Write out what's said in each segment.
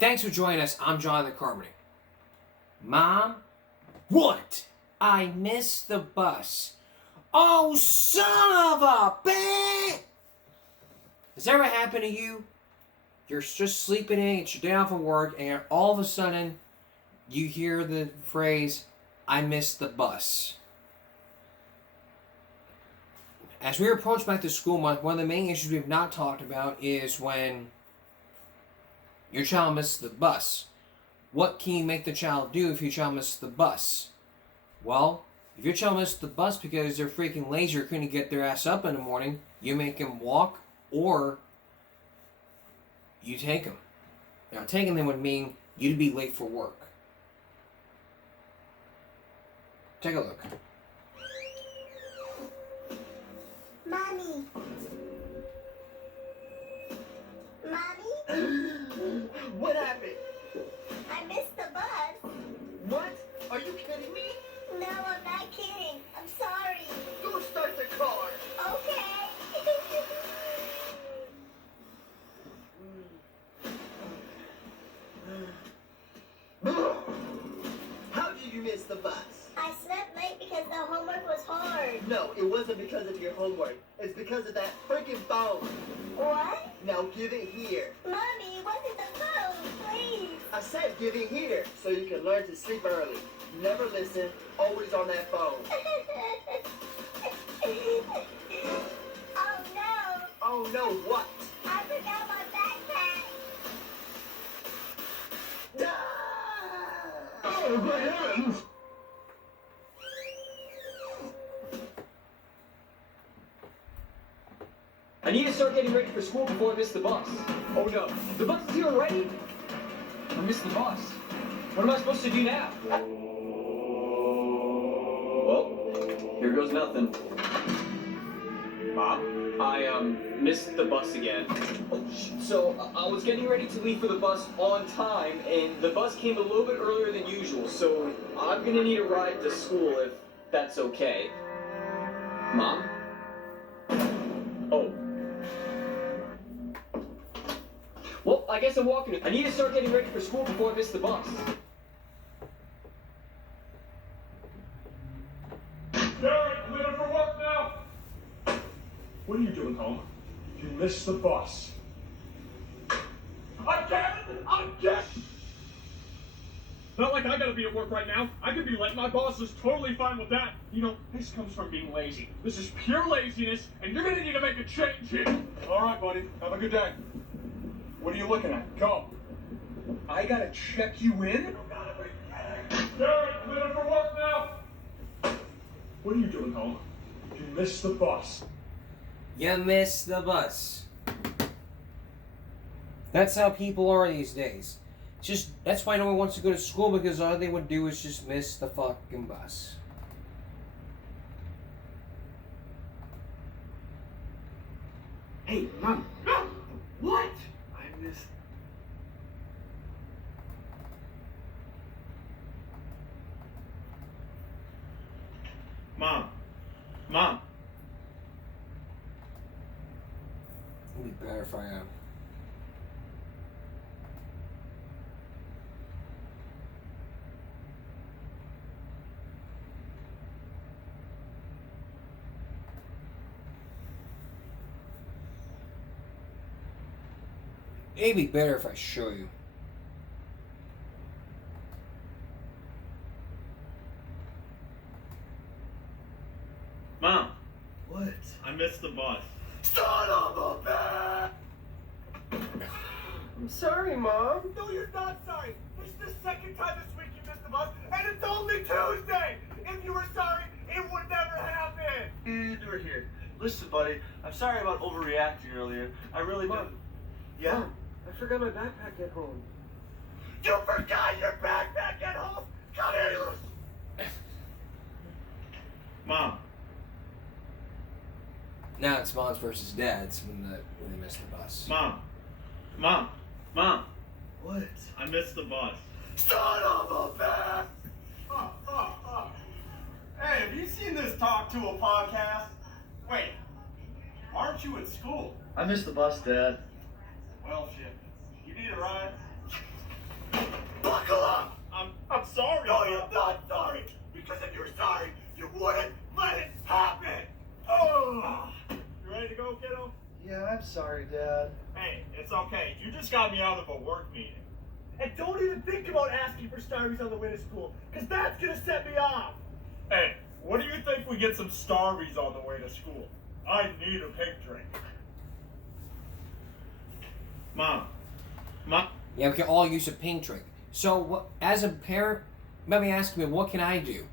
Thanks for joining us. I'm Jonathan Carmody. Mom? What? I missed the bus. Oh, son of a bitch! Has that ever happened to you? You're just sleeping in, it's your day off of work, and all of a sudden, you hear the phrase, I missed the bus. As we approach back to school month, one of the main issues we've not talked about is when your child misses the bus. What can you make the child do if your child misses the bus? Well, if your child misses the bus because they're freaking lazy or couldn't get their ass up in the morning, you make them walk or you take them. Now, taking them would mean you'd be late for work. Take a look. Mommy. Mommy? What happened? I missed the bus. What? Are you kidding me? No, I'm not kidding. I'm sorry. Go start the car. Okay. How did you miss the bus? I slept late because the homework was hard. No, it wasn't because of your homework. It's because of that freaking phone. What? Now give it here. Mommy, what's in the phone? Please. I said give it here so you can learn to sleep early. Never listen, always on that phone. Oh no. Oh no, what? I forgot my backpack. Oh, my heavens! I need to start getting ready for school before I miss the bus. Oh no, the bus is here already? I missed the bus. What am I supposed to do now? Well, here goes nothing. Mom? I missed the bus again. So, I was getting ready to leave for the bus on time, and the bus came a little bit earlier than usual, so I'm gonna need a ride to school if that's okay. Mom? Oh. Well, I guess I'm walking. I need to start getting ready for school before I miss the bus. Derek, leaving for work now. What are you doing home? You missed the bus. Again! Not like I gotta be at work right now. I could be late. My boss is totally fine with that. You know, this comes from being lazy. This is pure laziness, and you're gonna need to make a change here. All right, buddy. Have a good day. What are you looking at? Go. I gotta check you in? Derek, leaving for work now. What are you doing home? You missed the bus. You missed the bus. That's how people are these days. That's why no one wants to go to school, because all they would do is just miss the fucking bus. Hey, Mom. What? I missed... Mom. It'd be better if I am. It'd be better if I show you. Mom, What? I missed the bus. Son of a bitch! I'm sorry, Mom. No, you're not sorry. It's the second time this week you missed the bus, and it's only Tuesday. If you were sorry, it would never happen. And we're here. Listen, buddy, I'm sorry about overreacting earlier. I really Mom. did. Yeah? Mom, I forgot my backpack at home. You forgot your backpack at home? Come here, you... Mom, Now it's moms versus dads when they miss the bus. Mom, What? I missed the bus. Son of a bitch! Hey, have you seen this Talk to a podcast? Wait, aren't you at school? I missed the bus, Dad. Well, shit. You need a ride? I'm sorry, Dad. Hey, it's okay. You just got me out of a work meeting. And don't even think about asking for Starbies on the way to school, because that's gonna set me off. Hey, what do you think we get some Starbies on the way to school? I need a pink drink. Mom. Yeah, we can all use a pink drink. So, as a parent, let me ask you, what can I do?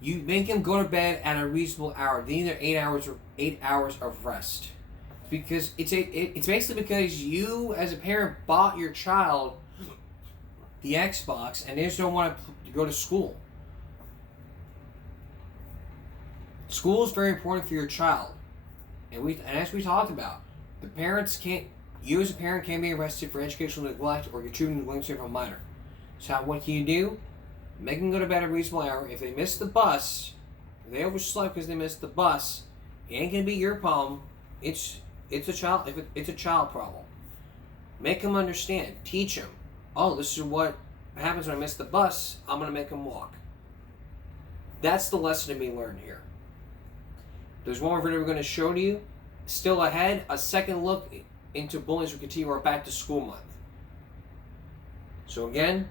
You make him go to bed at a reasonable hour. They need their 8 hours of rest. Because it's basically because you, as a parent, bought your child the Xbox and they just don't want to go to school. School is very important for your child, and as we talked about, the parents can't. You as a parent can be arrested for educational neglect or contributing negligence of a minor. So what can you do? Make them go to bed at a reasonable hour. If they miss the bus, if they overslept because they missed the bus, it ain't gonna be your problem. It's a child. It's a child problem. Make them understand. Teach them. Oh, this is what happens when I miss the bus. I'm gonna make them walk. That's the lesson to be learned here. There's one more video we're going to show to you. Still ahead, a second look into bullying as we continue our back to school month. So again,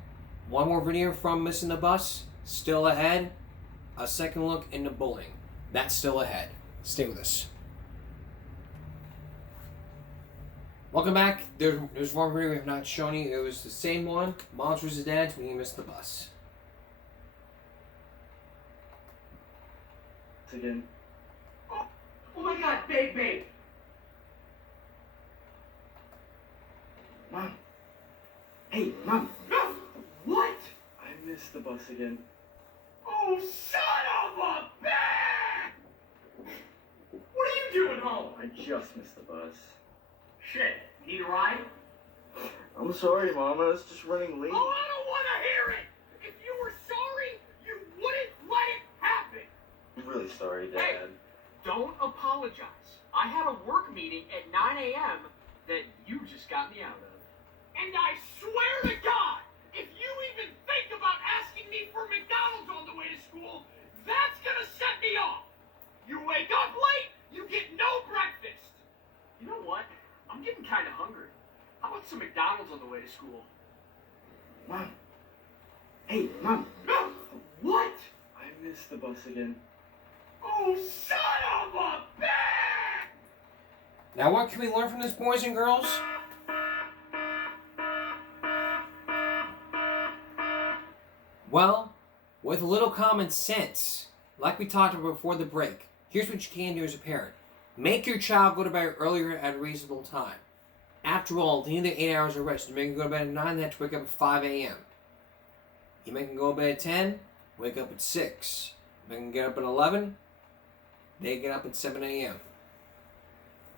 one more video from missing the bus. Still ahead, a second look into bullying. That's still ahead. Stay with us. Welcome back. There's one video we have not shown you. It was the same one. Moms vs. Dads when you missed the bus. Again. Oh my God, babe. Mom. Hey, Mom. No! What? I missed the bus again. Oh, son of a bitch! What are you doing home? I just missed the bus. Shit, need a ride? I'm sorry, Mom. I was just running late. Oh, I don't want to hear it! If you were sorry, you wouldn't let it happen! I'm really sorry, Dad. Hey. Don't apologize. I had a work meeting at 9 a.m. that you just got me out of. And I swear to God, if you even think about asking me for McDonald's on the way to school, that's gonna set me off. You wake up late, you get no breakfast. You know what? I'm getting kind of hungry. How about some McDonald's on the way to school? Mom. Hey, Mom. No! What? I missed the bus again. Oh, son of a bitch! Now what can we learn from this, boys and girls? Well, with a little common sense, like we talked about before the break, here's what you can do as a parent. Make your child go to bed earlier at a reasonable time. After all, they need their 8 hours of rest. You make them go to bed at 9, they have to wake up at 5 a.m. You make them go to bed at 10, wake up at 6. Make them get up at 11, they get up at 7 a.m.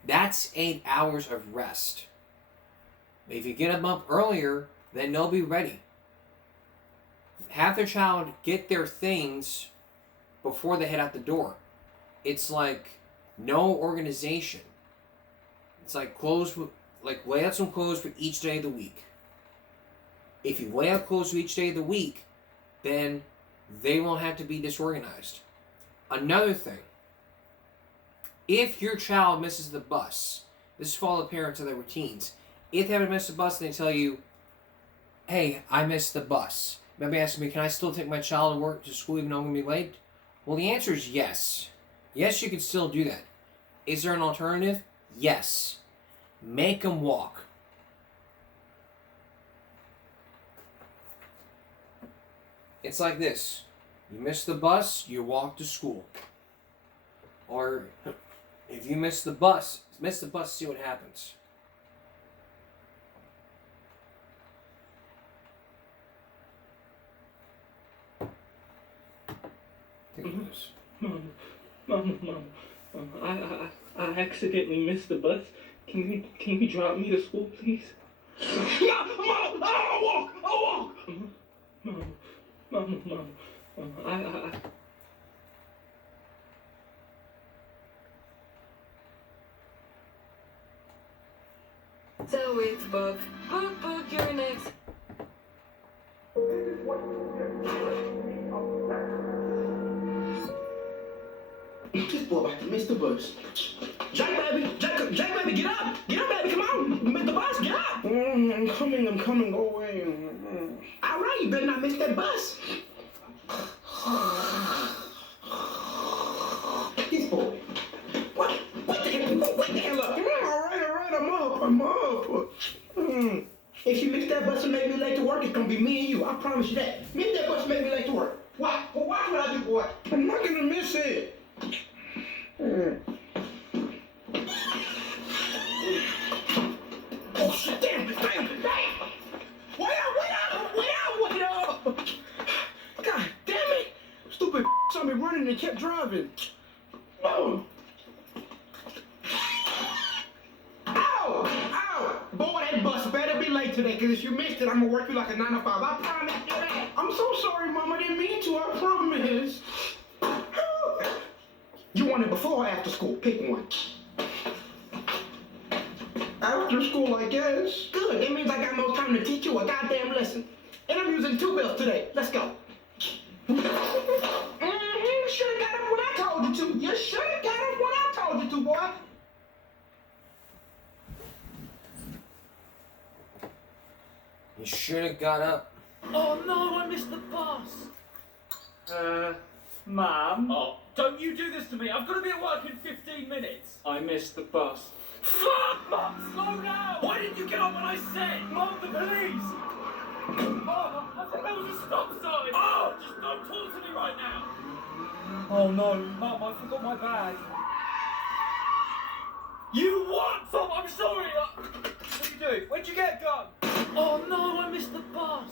That's 8 hours of rest. If you get them up earlier, then they'll be ready. Have their child get their things before they head out the door. It's like no organization. It's like lay out some clothes for each day of the week. If you lay out clothes for each day of the week, then they won't have to be disorganized. Another thing, if your child misses the bus, this is for all the parents and their routines. If they haven't missed the bus and they tell you, hey, I missed the bus. Maybe asking me, can I still take my child to work to school even though I'm going to be late? Well, the answer is yes. Yes, you can still do that. Is there an alternative? Yes. Make them walk. It's like this. You miss the bus, you walk to school. Or if you miss the bus, see what happens. Mom, I accidentally missed the bus. Can you drop me to school, please? Yeah, Mom, I'll walk. Mom, So it's book, you're next. This boy about to miss the bus. Jack, baby, baby, get up. Get up, baby, come on. You missed the bus, get up. I'm coming, go away. All right, you better not miss that bus. This boy. What the hell up? All right, I'm up. If you miss that bus and make me late to work, it's gonna be me and you. I promise you that. Miss that bus and make me late to work. Why? Well, why would I do, boy? I'm not gonna miss it. Oh, shit, damn. Wait up. God damn it. Stupid saw me running and kept driving. Oh. Ow. Boy, that bus better be late today, because if you missed it, I'm going to work you like a 9 to 5. I promise you that. I'm so sorry, Mom. I didn't mean to. I promise. You want it before or after school? Pick one. After school, I guess. Good. That means I got more time to teach you a goddamn lesson. And I'm using 2 bills today. Let's go. You should have got up when I told you to. You should have got up when I told you to, boy. You should have got up. Oh no, I missed the bus. Mom? Oh, don't you do this to me. I've got to be at work in 15 minutes. I missed the bus. Fuck! Mom, slow down! Why didn't you get on when I said? Mom, the police! Oh, I think that was a stop sign. Oh, just don't talk to me right now. Oh no, Mum, I forgot my bag. You what? Tom, I'm sorry. What did you do? Where'd you get gun? Oh no, I missed the bus.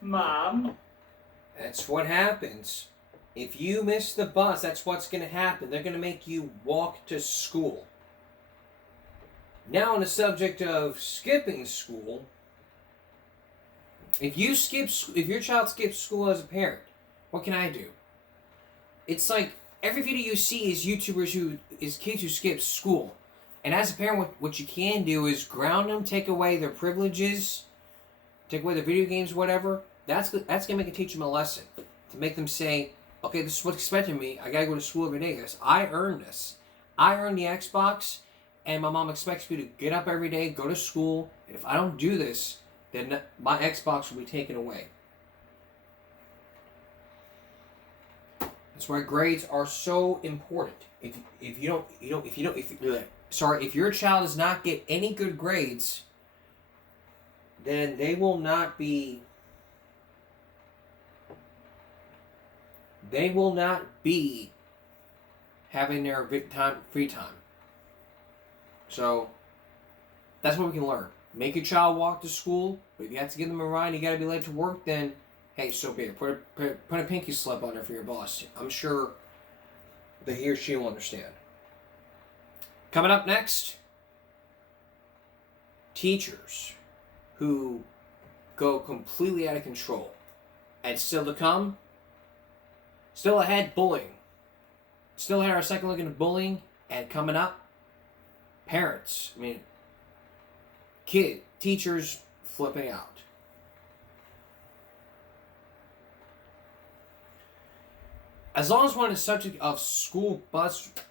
Mom? That's what happens. If you miss the bus, that's what's going to happen. They're going to make you walk to school. Now on the subject of skipping school, if your child skips school as a parent, what can I do? It's like every video you see is kids who skip school. And as a parent, what you can do is ground them, take away their privileges, take away their video games, whatever. That's going to make it teach them a lesson. To make them say, okay, this is what's expected of me. I got to go to school every day. I earned this. I earned the Xbox, and my mom expects me to get up every day, go to school. And if I don't do this, then my Xbox will be taken away. That's why grades are so important. If your child does not get any good grades, then they will not be having their free time. So that's what we can learn. Make your child walk to school, but if you have to give them a ride, you got to be late to work, then hey, so be it. Put a pinky slip on there for your boss. I'm sure that he or she will understand. Coming up next, teachers who go completely out of control. And still to come, still ahead, bullying. Still ahead, our second look into bullying. And coming up, parents. Teachers flipping out. As long as we're on the subject of school buses,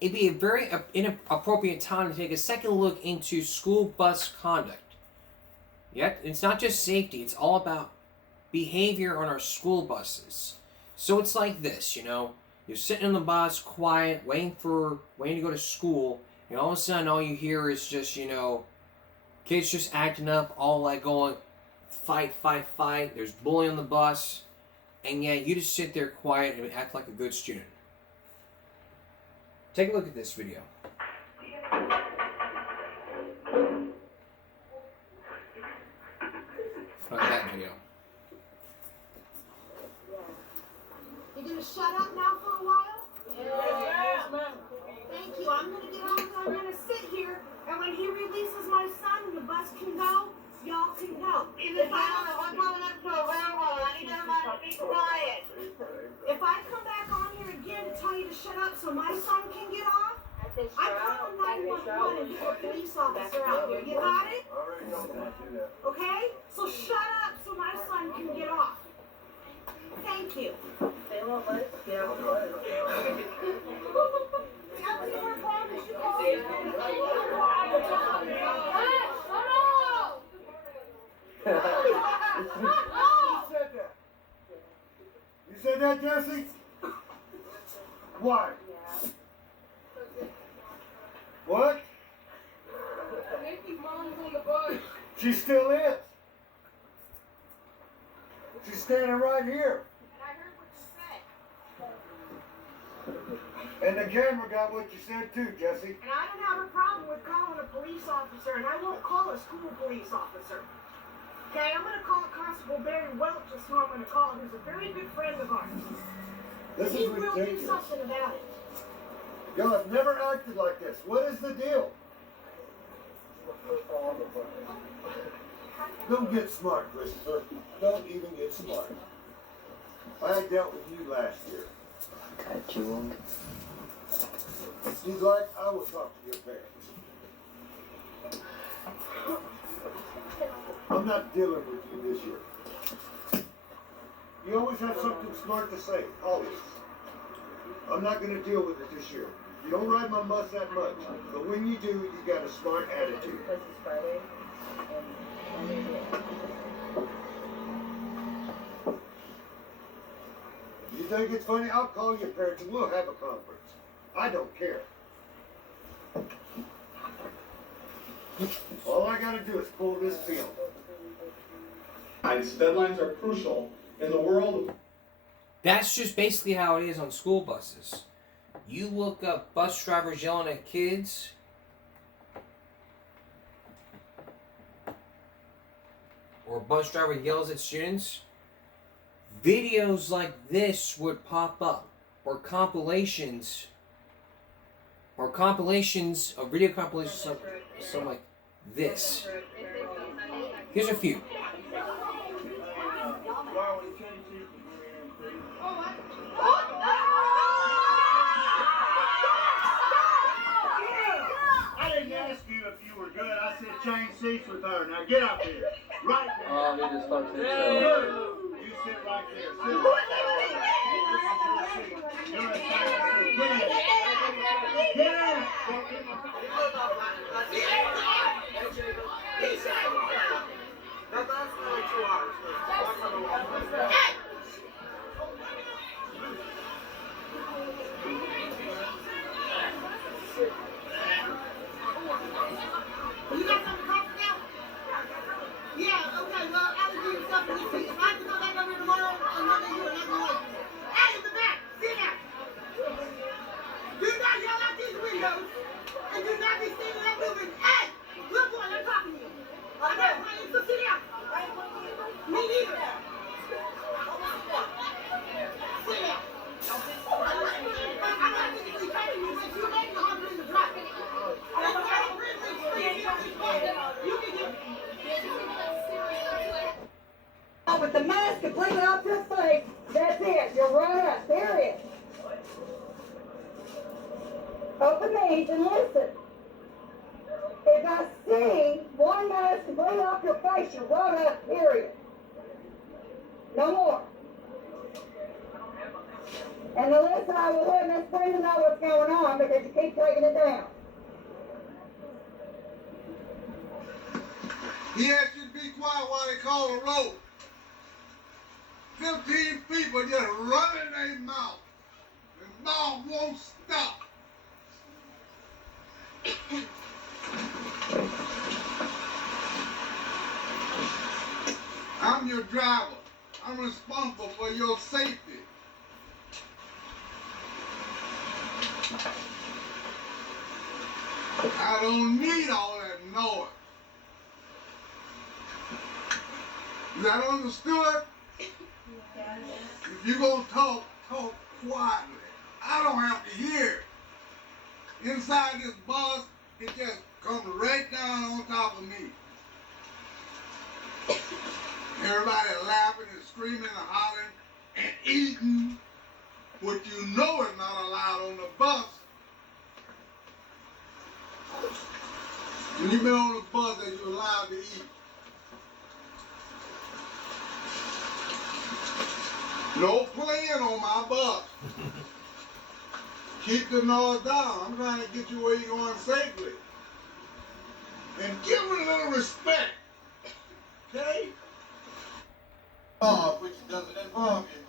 it'd be a very inappropriate time to take a second look into school bus conduct. Yet, it's not just safety, it's all about behavior on our school buses. So it's like this, you're sitting on the bus, quiet, waiting to go to school, and all of a sudden all you hear is just, kids just acting up, all like going, fight, there's bullying on the bus. And yet, you just sit there quiet and act like a good student. Take a look at this video. Look at that video. You gonna shut up now for a while? Yes, ma'am. Thank you. I'm gonna get off and I'm gonna sit here, and when he releases my son and the bus can go, y'all can go. If I come back on here again to tell you to shut up so my son can get off, I'm calling 911 and get a police officer out here. You got it? Okay? So shut up so my son can get off. Thank you. You said that, Jesse? Why? What? Mom's on the bus. She still is. She's standing right here. And I heard what you said. And the camera got what you said too, Jesse. And I don't have a problem with calling a police officer, and I won't call a school police officer. Okay, I'm going to call Constable Barry Welch, is who I'm going to call, who's a very good friend of ours. This he is will do ridiculous. something about it. Y'all have never acted like this. What is the deal? Don't get smart, Christopher. Don't even get smart. I dealt with you last year. Got you. If you'd like, I will talk to your parents. I'm not dealing with you this year. You always have something smart to say. Always. I'm not going to deal with it this year. You don't ride my bus that much, but when you do, you got a smart attitude. Because it's Friday. You think it's funny? I'll call your parents and we'll have a conference. I don't care. All I gotta do is pull this field. Deadlines are crucial in the world of... That's just basically how it is on school buses. You look up bus drivers yelling at kids, or bus driver yells at students, videos like this would pop up, or compilations of video compilations, something like this. Here's a few. I didn't ask you if you were good. I said change seats with her. Now get up here. Right there. Oh, he just fucked Good. himself. You sit right there. Sit right there. You're in seat. Get in. Get in. You got something to talk about? Yeah, okay, well, I'll do you something this week. If I have to go back over here tomorrow, on Monday, you are not going to like me. Hey, in the back, sit down. Do not yell out these windows, and do not be standing up moving. Hey, little boy, I'm talking to you. I know, honey, so sit down. Me neither. Sit down. I'm not physically telling you, but you make me hungry in the drive. That's not a privilege for you to get this way. You can get... With the mask completely off your face, that's it. You're right up. There it is. Open the page and listen. If I see one mask completely off your face, you're right up, period. No more. And the less I will let Miss Brenda know what's going on because you keep taking it down. He asked you to be quiet while they call the roll. 15 people just running their mouth. Their mouth won't stop. I'm your driver. I'm responsible for your safety. I don't need all that noise. You got understood? If you gonna talk quietly. I don't have to hear. Inside this bus, it just comes right down on top of me. Everybody laughing and screaming and hollering and eating what you know is not allowed on the bus. When you've been on the bus that you're allowed to eat. No playing on my bus. Keep the noise down. I'm trying to get you where you're going safely. And give it a little respect. Okay? Which doesn't involve you.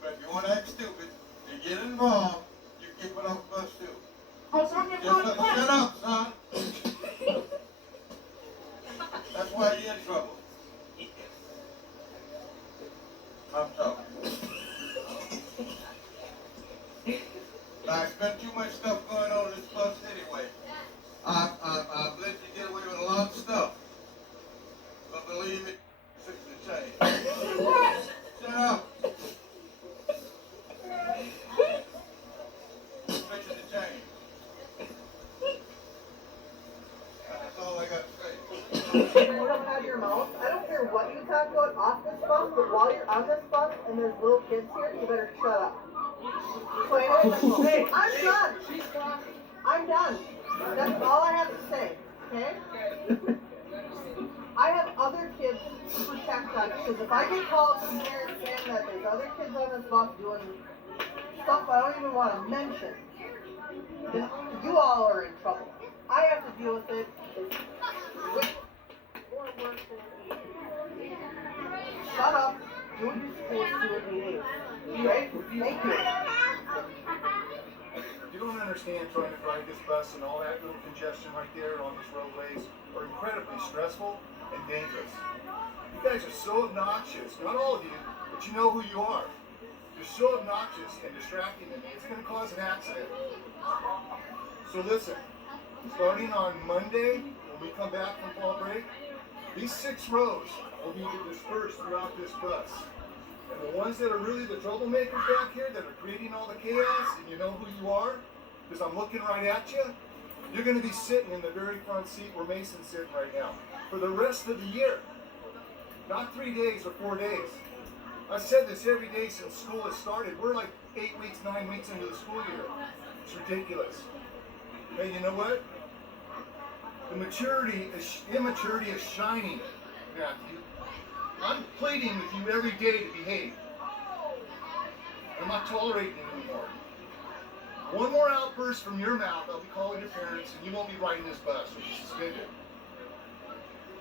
But if you want to act stupid and get involved, you can get off the bus too. Oh, so I'm getting Shut up, son. That's why you're in trouble. I'm talking. I spent too much stuff going on this bus anyway. I've let you get away with a lot of stuff. But believe me, fix the change. Shut up. Fixing the change. That's all I got to say. Coming out of your mouth. I don't care what you talk about off this bus, but while you're on this bus and there's little kids here, you better shut up. Hey, I'm done. I'm done. That's all I have to say. Okay? I have other kids to protect on because if I get called from parents saying that there's other kids on this bus doing stuff I don't even want to mention, then you all are in trouble. I have to deal with it. It's or worse than it is. Shut up. Do what you're supposed to and behave. Okay? Thank you. You don't understand trying to drive this bus and all that little congestion right there on these roadways are incredibly stressful and dangerous. You guys are so obnoxious. Not all of you, but you know who you are. You're so obnoxious and distracting to me. It's going to cause an accident. So listen, starting on Monday, when we come back from fall break, these 6 rows will be dispersed throughout this bus. And the ones that are really the troublemakers back here that are creating all the chaos, and you know who you are, because I'm looking right at you, you're going to be sitting in the very front seat where Mason's sitting right now for the rest of the year. Not 3 days or 4 days. I've said this every day since school has started. We're like 8 weeks, 9 weeks into the school year. It's ridiculous. Hey, you know what? The immaturity is shining, Matthew. I'm pleading with you every day to behave. I'm not tolerating it anymore. One more outburst from your mouth, I'll be calling your parents, and you won't be riding this bus. You'll be suspended.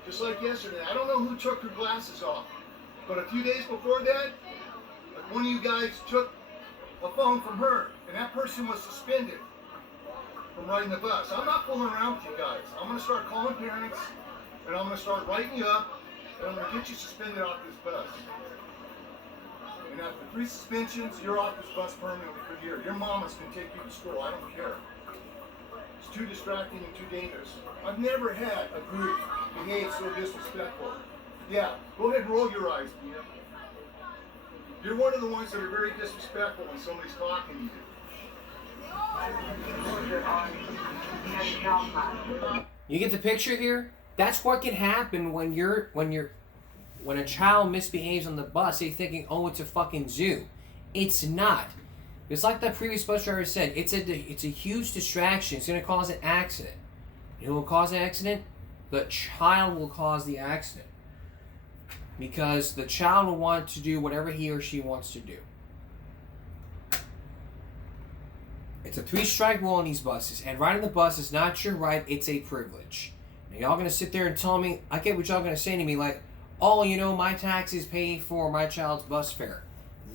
Just like yesterday. I don't know who took her glasses off, but a few days before that, one of you guys took a phone from her, and that person was suspended from riding the bus. I'm not fooling around with you guys. I'm going to start calling parents, and I'm going to start writing you up, and I'm going to get you suspended off this bus. And after 3 suspensions, you're off this bus permanently for a year. Your mama's going to take you to school. I don't care. It's too distracting and too dangerous. I've never had a group behave so disrespectful. Yeah, go ahead and roll your eyes, Mia. You're one of the ones that are very disrespectful when somebody's talking to you. You get the picture here? That's what can happen when a child misbehaves on the bus. They're thinking, oh, it's a fucking zoo. It's not. It's like that previous bus driver said. It's a huge distraction. It's going to cause an accident. Who will cause an accident? The child will cause the accident. Because the child will want to do whatever he or she wants to do. It's a 3-strike rule on these buses. And riding the bus is not your right, it's a privilege. Now, y'all going to sit there and tell me, I get what y'all going to say to me, like, oh, you know, my taxes pay for my child's bus fare.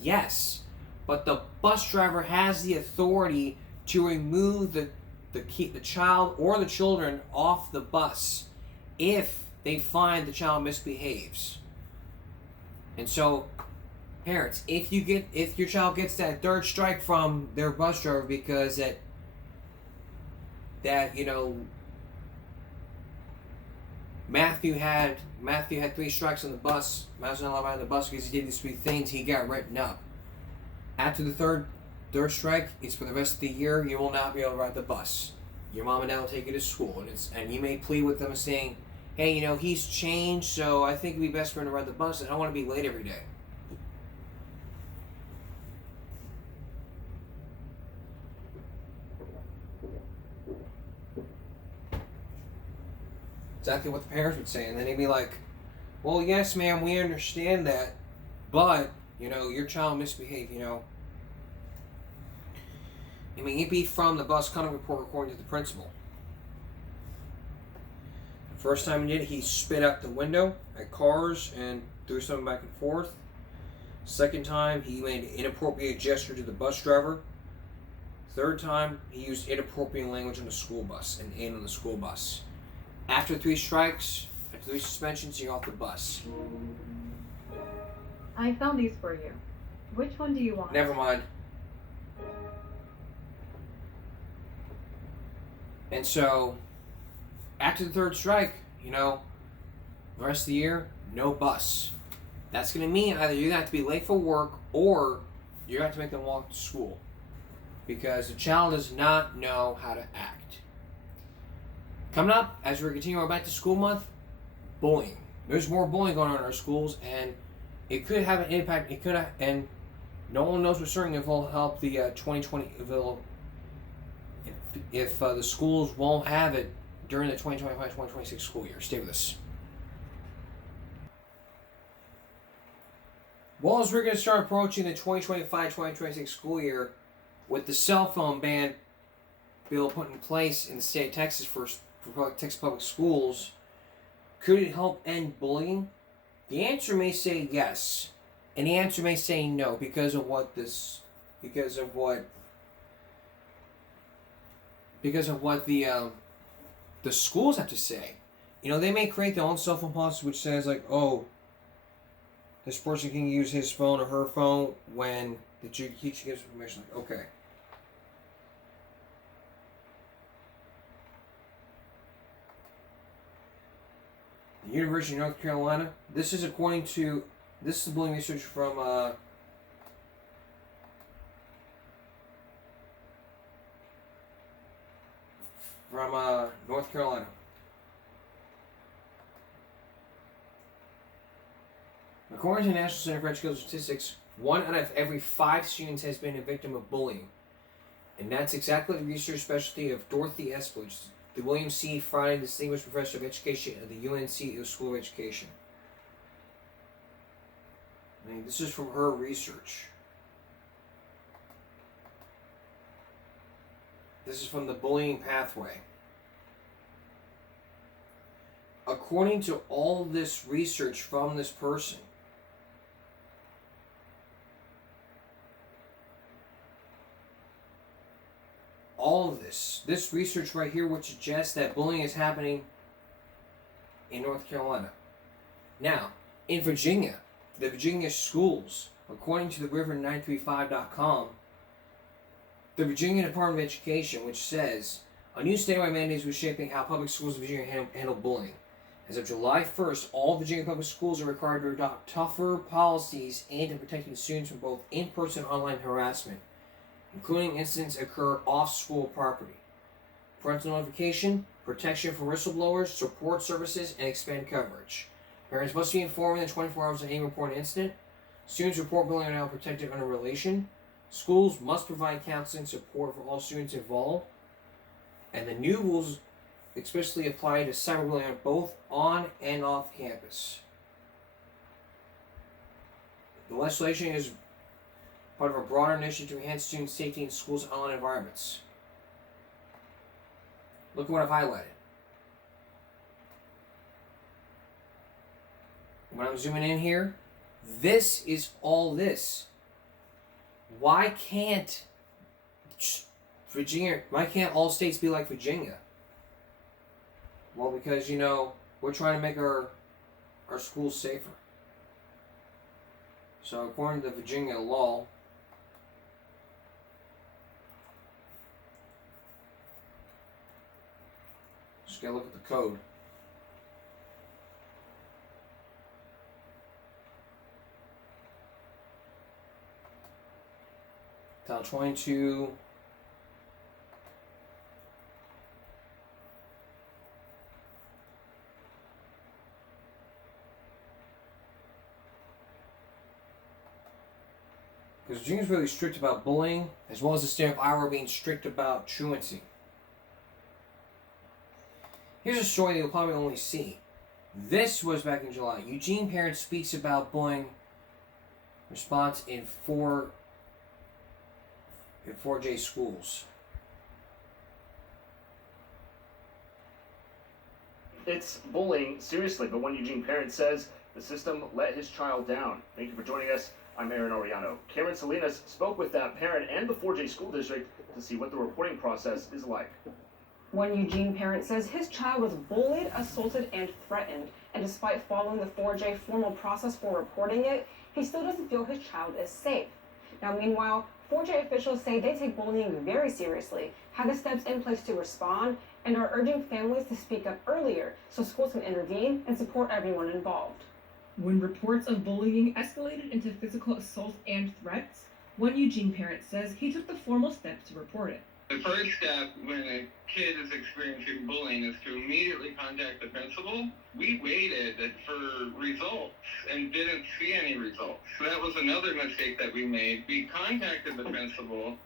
Yes, but the bus driver has the authority to remove the child or the children off the bus if they find the child misbehaves. And so, parents, if your child gets that 3rd strike from their bus driver because that you know, Matthew had 3 strikes on the bus. Matthew's not allowed on the bus because he did these 3 things. He got written up. After the third strike, it's for the rest of the year. You will not be able to ride the bus. Your mom and dad will take you to school, and you may plead with them saying, "Hey, you know, he's changed, so I think it'd be best for him to ride the bus. I don't want to be late every day." Exactly what the parents would say, and then they'd be like, well, yes, ma'am, we understand that, but you know, your child misbehaved, you know. I mean, it'd be from the bus conduct report according to the principal. The first time he did it, he spit out the window at cars and threw something back and forth. Second time, he made an inappropriate gesture to the bus driver. Third time, he used inappropriate language on the school bus and aimed on the school bus. After 3 strikes, after 3 suspensions, you're off the bus. I found these for you. Which one do you want? Never mind. And so, after the 3rd strike, you know, the rest of the year, no bus. That's going to mean either you're going to have to be late for work or you're going to have to make them walk to school. Because the child does not know how to act. Coming up, as we're continuing our back to school month, bullying. There's more bullying going on in our schools, and it could have an impact. It could have, and no one knows for certain if it'll help the 2020. If the schools won't have it during the 2025-2026 school year. Stay with us. Well, as we're going to start approaching the 2025-2026 school year, with the cell phone ban bill put in place in the state of Texas for Texas public schools, could it help end bullying? The answer may say yes, and the answer may say no because of what the schools have to say. You know, they may create their own cell phone policy which says like, oh, this person can use his phone or her phone when the teacher gives permission. Like, okay. The University of North Carolina. This is according to the bullying research from North Carolina. According to the National Center for Educational Statistics, 1 out of every 5 students has been a victim of bullying. And that's exactly the research specialty of Dorothy Espledge, the William C. Friday Distinguished Professor of Education at the UNC School of Education. I mean, this is from her research. This is from the bullying pathway. According to all this research from this person, all of this research right here would suggest that bullying is happening in North Carolina. Now, in Virginia, the Virginia schools, according to the river935.com, the Virginia Department of Education, which says, a new statewide mandate is reshaping how public schools in Virginia handle bullying. As of July 1st, all Virginia public schools are required to adopt tougher policies aimed at protecting students from both in-person and online harassment, including incidents occur off-school property. Parental notification, protection for whistleblowers, support services, and expand coverage. Parents must be informed within 24 hours of any reported incident. Students report bullying are now protected under relation. Schools must provide counseling support for all students involved. And the new rules especially apply to cyberbullying both on and off campus. The legislation is part of a broader initiative to enhance student safety in schools and online environments. Look at what I've highlighted. When I'm zooming in here, this is all this. Why can't all states be like Virginia? Well, because, you know, we're trying to make our schools safer. So according to the Virginia law, just gotta look at the code. Title 22. Because Virginia's really strict about bullying, as well as the state of Iowa being strict about truancy. Here's a story that you'll probably only see. This was back in July. Eugene parent speaks about bullying response in 4J schools. It's bullying, seriously, but one Eugene parent says the system let his child down. Thank you for joining us. I'm Aaron Oriano. Cameron Salinas spoke with that parent and the 4J school district to see what the reporting process is like. One Eugene parent says his child was bullied, assaulted, and threatened, and despite following the 4J formal process for reporting it, he still doesn't feel his child is safe. Now, meanwhile, 4J officials say they take bullying very seriously, have the steps in place to respond, and are urging families to speak up earlier so schools can intervene and support everyone involved. When reports of bullying escalated into physical assault and threats, one Eugene parent says he took the formal steps to report it. The first step when a kid is experiencing bullying is to immediately contact the principal. We waited for results and didn't see any results. So that was another mistake that we made. We contacted the principal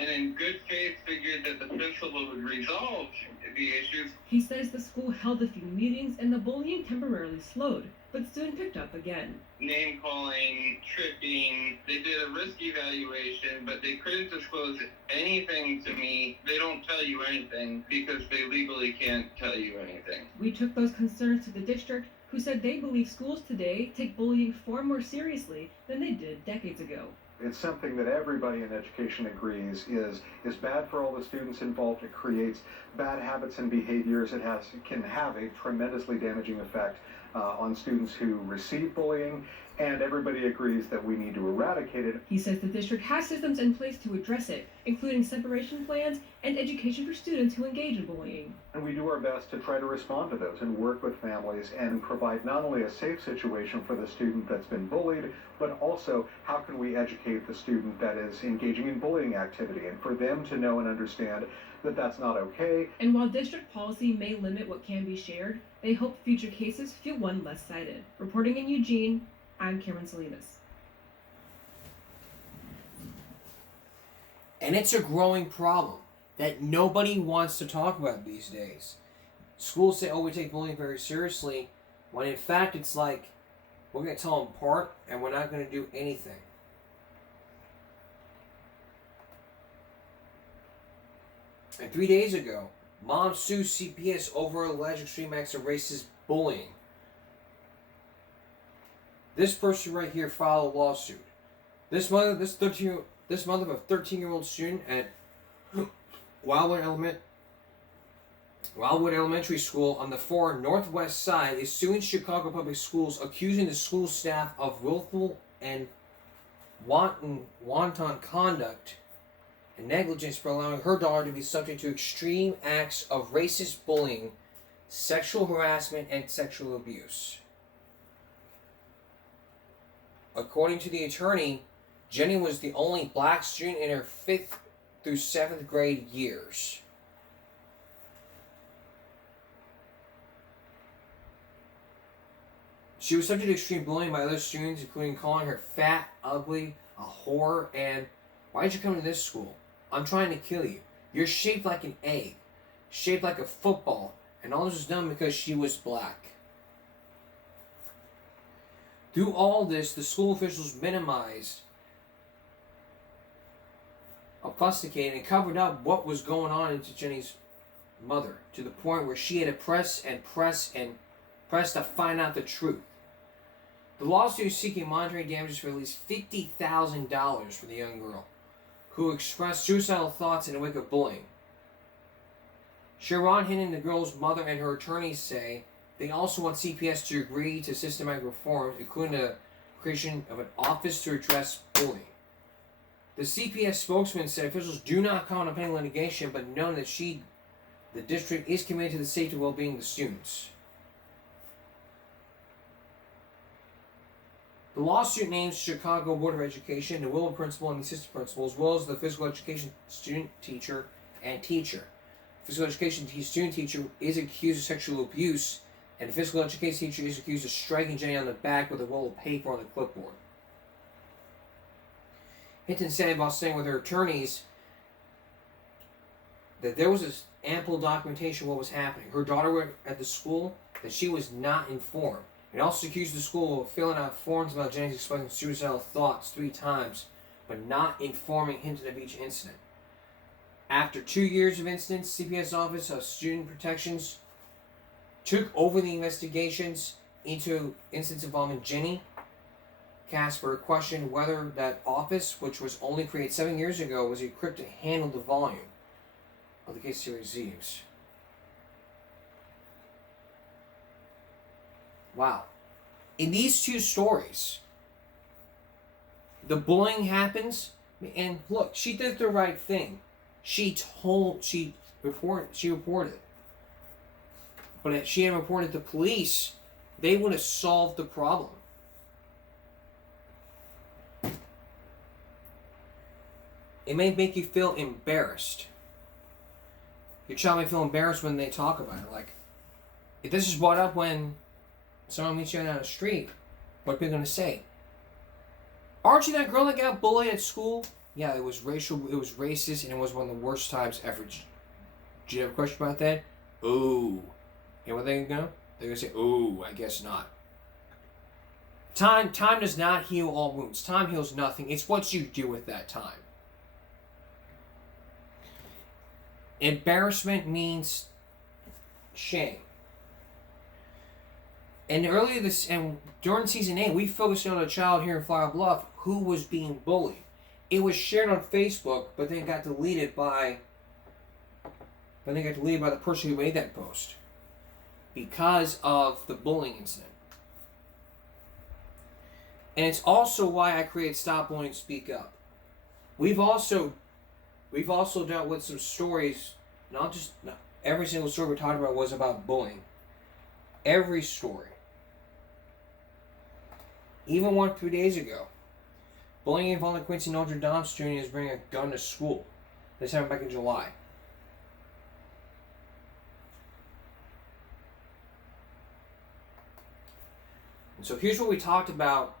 and in good faith figured that the principal would resolve the issues. He says the school held a few meetings and the bullying temporarily slowed, but soon picked up again. Name calling, tripping, they did a risk evaluation, but they couldn't disclose anything to me. They don't tell you anything because they legally can't tell you anything. We took those concerns to the district, who said they believe schools today take bullying far more seriously than they did decades ago. It's something that everybody in education agrees is bad for all the students involved. It creates bad habits and behaviors. It can have a tremendously damaging effect on students who receive bullying, and everybody agrees that we need to eradicate it. He says the district has systems in place to address it, including separation plans and education for students who engage in bullying. And we do our best to try to respond to those and work with families and provide not only a safe situation for the student that's been bullied, but also how can we educate the student that is engaging in bullying activity, and for them to know and understand that that's not okay. And while district policy may limit what can be shared, they hope future cases feel one less cited. Reporting in Eugene, I'm Cameron Salinas. And it's a growing problem that nobody wants to talk about these days. Schools say, oh, we take bullying very seriously, when in fact it's like, we're going to tell them apart and we're not going to do anything. And 3 days ago, mom sues CPS over alleged extreme acts of racist bullying. This person right here filed a lawsuit. This month of a 13-year-old student at Wildwood Elementary School on the 4 Northwest Side is suing Chicago Public Schools, accusing the school staff of willful and wanton conduct and negligence for allowing her daughter to be subject to extreme acts of racist bullying, sexual harassment, and sexual abuse. According to the attorney, Jenny was the only black student in her 5th through 7th grade years. She was subject to extreme bullying by other students, including calling her fat, ugly, a whore, and why did you come to this school? I'm trying to kill you. You're shaped like an egg, shaped like a football, and all this was done because she was black. Through all this, the school officials minimized, obfuscated, and covered up what was going on into Jenny's mother, to the point where she had to press to find out the truth. The lawsuit is seeking monetary damages for at least $50,000 for the young girl, who expressed suicidal thoughts in the wake of bullying. Sharon Hinton, the girl's mother, and her attorneys say they also want CPS to agree to systematic reforms, including the creation of an office to address bullying. The CPS spokesman said officials do not comment on pending litigation, but know that the district is committed to the safety and well-being of the students. The lawsuit names Chicago Board of Education, the Willow principal, and the assistant principal, as well as the physical education student teacher and teacher. The physical education student teacher is accused of sexual abuse, and the physical education teacher is accused of striking Jenny on the back with a roll of paper on the clipboard. Hinton said while staying with her attorneys that there was ample documentation of what was happening. Her daughter was at the school, that she was not informed. It also accused the school of filling out forms about Jennings expressing suicidal thoughts 3 times, but not informing Hinton of each incident. After 2 years of incidents, CPS Office of Student Protections took over the investigations into incidents involving Jenny. Casper questioned whether that office, which was only created 7 years ago, was equipped to handle the volume of the case series Zeus. Wow. In these 2 stories, the bullying happens, and look, she did the right thing. She reported. But if she hadn't reported the police, they would have solved the problem. It may make you feel embarrassed. Your child may feel embarrassed when they talk about it. Like, if this is brought up when someone meets you down the street, what are people going to say? Aren't you that girl that got bullied at school? Yeah, it was racial, it was racist, and it was one of the worst times ever. Do you have a question about that? Ooh. And what they're going to go? They're going to say, ooh, I guess not. Time does not heal all wounds. Time heals nothing. It's what you do with that time. Embarrassment means shame. And during season 8, we focused on a child here in Flower Bluff who was being bullied. It was shared on Facebook, but then got deleted by the person who made that post because of the bullying incident. And it's also why I created Stop Bullying, Speak Up. We've also dealt with some stories, not every single story we're talking about was about bullying. Every story. Even one 3 days ago. Bullying involving Quincy Notre Dame student is bringing a gun to school. This happened back in July. And so here's what we talked about.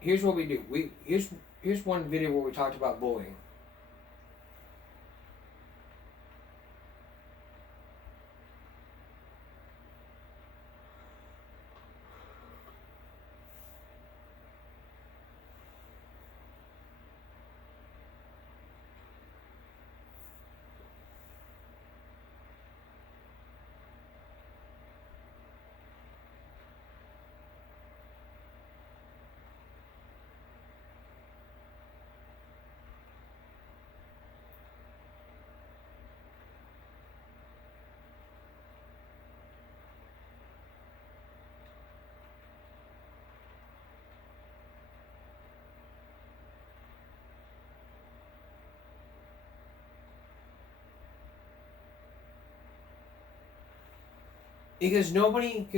Here's what we do. Here's one video where we talked about bullying. Because let me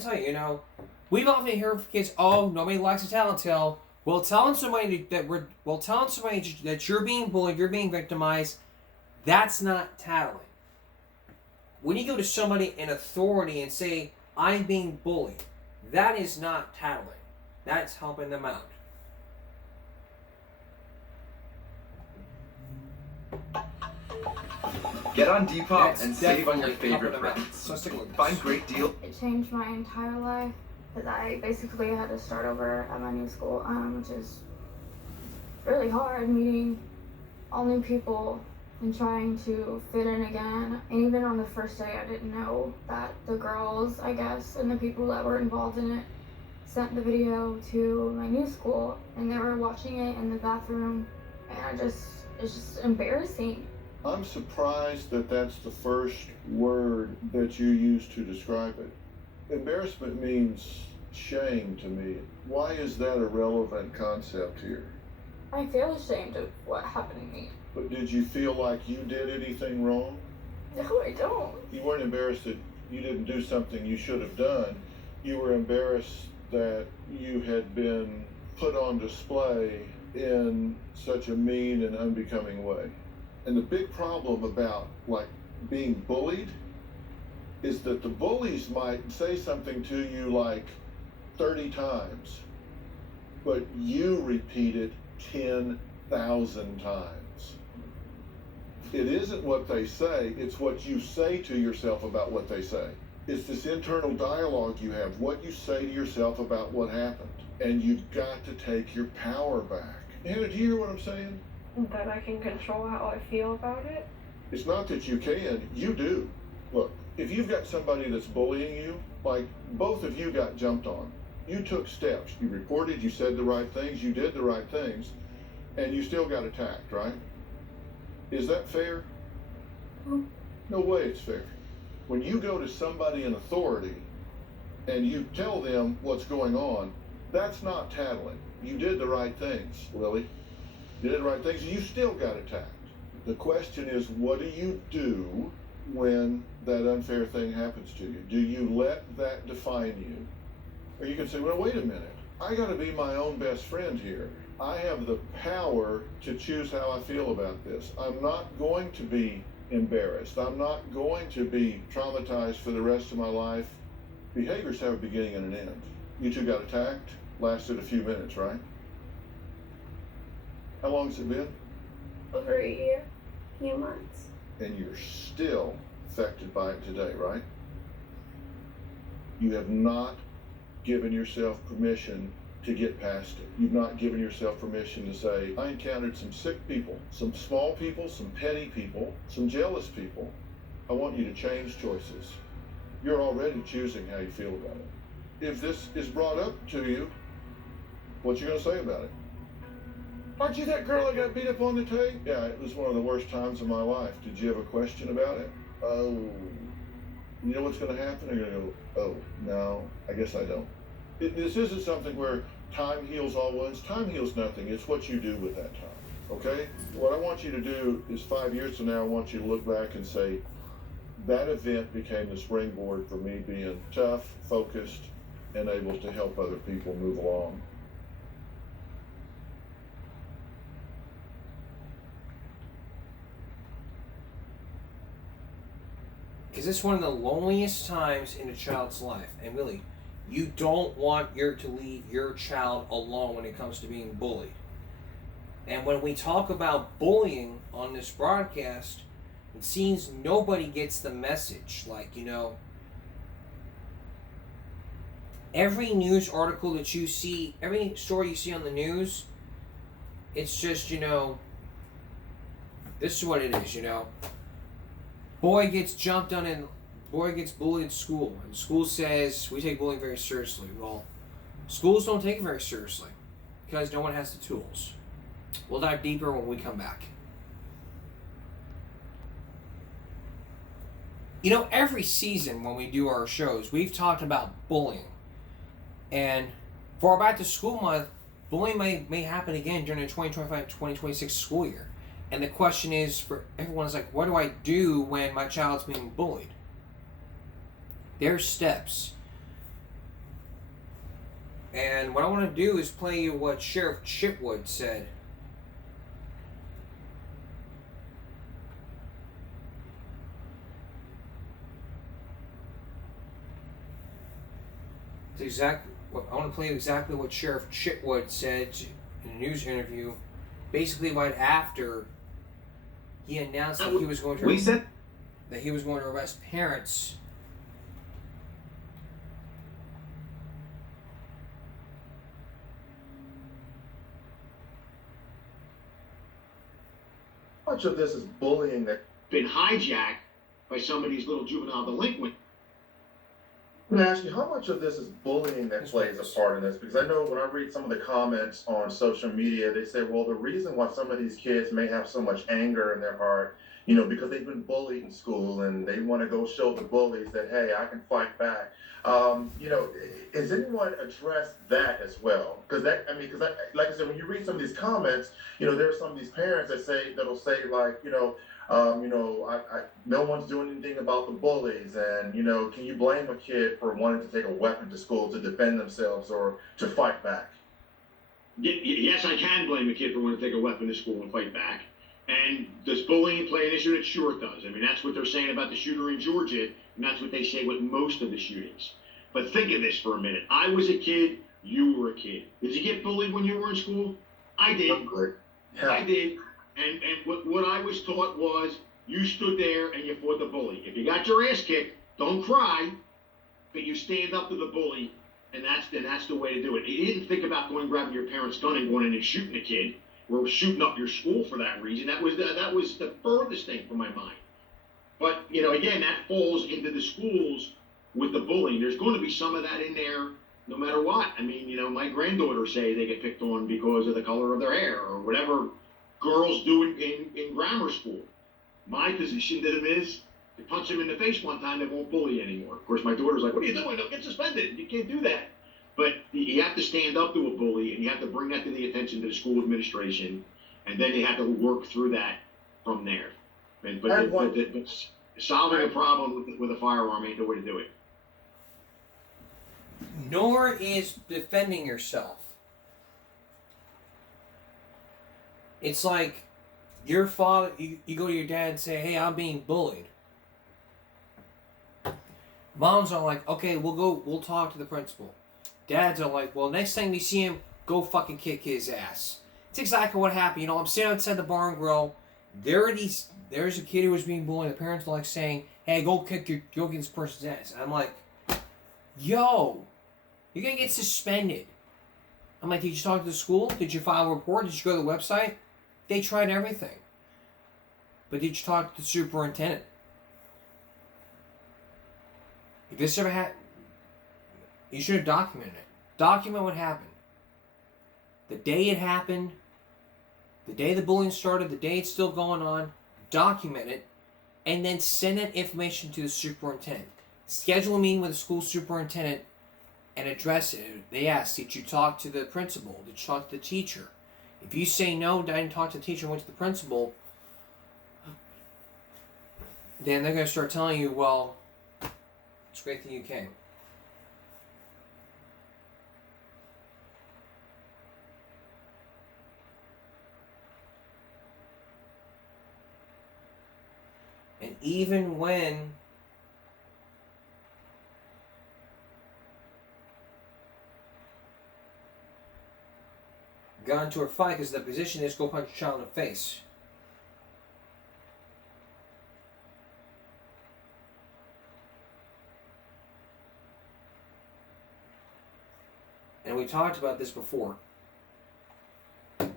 tell you, we've often heard from kids, oh, nobody likes a tattletale. Well, telling somebody that you're being bullied, you're being victimized, that's not tattling. When you go to somebody in authority and say, I'm being bullied, that is not tattling. That's helping them out. Get on Depop and save on your favorite brands. So find great deals. It changed my entire life because I basically had to start over at my new school, which is really hard, meeting all new people and trying to fit in again. And even on the first day, I didn't know that the girls, I guess, and the people that were involved in it sent the video to my new school, and they were watching it in the bathroom, and it's just embarrassing. I'm surprised that that's the first word that you use to describe it. Embarrassment means shame to me. Why is that a relevant concept here? I feel ashamed of what happened to me. But did you feel like you did anything wrong? No, I don't. You weren't embarrassed that you didn't do something you should have done. You were embarrassed that you had been put on display in such a mean and unbecoming way. And the big problem about, being bullied is that the bullies might say something to you like, 30 times, but you repeat it 10,000 times. It isn't what they say, it's what you say to yourself about what they say. It's this internal dialogue you have, what you say to yourself about what happened. And you've got to take your power back. Hannah, do you hear what I'm saying? That I can control how I feel about it? It's not that you can, you do. Look, if you've got somebody that's bullying you, like both of you got jumped on, you took steps, you reported, you said the right things, you did the right things, and you still got attacked, right? Is that fair? No way it's fair. When you go to somebody in authority and you tell them what's going on, that's not tattling. You did the right things, Lily. You did the right things and you still got attacked. The question is, what do you do when that unfair thing happens to you? Do you let that define you? Or you can say, well, wait a minute. I got to be my own best friend here. I have the power to choose how I feel about this. I'm not going to be embarrassed. I'm not going to be traumatized for the rest of my life. Behaviors have a beginning and an end. You two got attacked, lasted a few minutes, right? How long has it been? Over a year, few months. And you're still affected by it today, right? You have not given yourself permission to get past it. You've not given yourself permission to say, I encountered some sick people, some small people, some petty people, some jealous people. I want you to change choices. You're already choosing how you feel about it. If this is brought up to you, what you gonna say about it? Aren't you that girl that got beat up on the tape? Yeah, it was one of the worst times of my life. Did you have a question about it? Oh, you know what's gonna happen? You're gonna go, oh, no, I guess I don't. This isn't something where time heals all wounds. Time heals nothing. It's what you do with that time, okay? What I want you to do is 5 years from now, I want you to look back and say, that event became the springboard for me being tough, focused, and able to help other people move along. Because it's one of the loneliest times in a child's life. And really, you don't want to leave your child alone when it comes to being bullied. And when we talk about bullying on this broadcast, it seems nobody gets the message. Like, you know, every news article that you see, every story you see on the news, it's just, you know, this is what it is, you know. Boy gets jumped on and boy gets bullied at school. And school says, we take bullying very seriously. Well, schools don't take it very seriously because no one has the tools. We'll dive deeper when we come back. You know, every season when we do our shows, we've talked about bullying. And for our Back to School month, bullying may happen again during the 2025-2026 school year. And the question is, for everyone, is like, what do I do when my child's being bullied? There's steps. And what I want to do is play you what Sheriff Chitwood said. I want to play you exactly what Sheriff Chitwood said in a news interview, basically right after he announced that he was going to arrest parents. How much of this is bullying that been hijacked by somebody's little juvenile delinquent? I'm going to ask you, how much of this is bullying that plays a part in this? Because I know when I read some of the comments on social media, they say, well, the reason why some of these kids may have so much anger in their heart, you know, because they've been bullied in school and they want to go show the bullies that, hey, I can fight back. You know, has anyone addressed that as well? Because like I said, when you read some of these comments, you know, there are some of these parents that'll say like, no one's doing anything about the bullies, and, you know, can you blame a kid for wanting to take a weapon to school to defend themselves or to fight back? Yes, I can blame a kid for wanting to take a weapon to school and fight back. And does bullying play an issue? It sure does. I mean, that's what they're saying about the shooter in Georgia, and that's what they say with most of the shootings. But think of this for a minute. I was a kid, you were a kid. Did you get bullied when you were in school? I did. Yeah. I did. And what I was taught was you stood there and you fought the bully. If you got your ass kicked, don't cry, but you stand up to the bully, and that's the way to do it. You didn't think about going grabbing your parents' gun and going in and shooting a kid, or shooting up your school for that reason. That was the furthest thing from my mind. But again, that falls into the schools with the bullying. There's going to be some of that in there, no matter what. I mean, my granddaughters say they get picked on because of the color of their hair or whatever girls do in grammar school. My position to them is, you punch them in the face one time, they won't bully anymore. Of course, my daughter's like, what are you doing? They'll get suspended. You can't do that. But you have to stand up to a bully, and you have to bring that to the attention to the school administration, and then you have to work through that from there. But solving a problem with a firearm ain't the way to do it. Nor is defending yourself. It's like your father, you go to your dad and say, hey, I'm being bullied. Moms are like, okay, we'll talk to the principal. Dads are like, well, next time we see him, go fucking kick his ass. It's exactly what happened. I'm sitting outside the bar and grill. There's a kid who was being bullied. The parents are like saying, hey, go kick this person's ass. And I'm like, yo, you're gonna get suspended. I'm like, did you talk to the school? Did you file a report? Did you go to the website? They tried everything. But did you talk to the superintendent? If this ever happened, you should have documented it. Document what happened. The day it happened, the day the bullying started, the day it's still going on, document it, and then send that information to the superintendent. Schedule a meeting with the school superintendent and address it. They ask, did you talk to the principal? Did you talk to the teacher? If you say no, I didn't talk to the teacher, went to the principal, then they're going to start telling you, well, it's great that you came. And even when got into a fight, because the position is go punch a child in the face. And we talked about this before.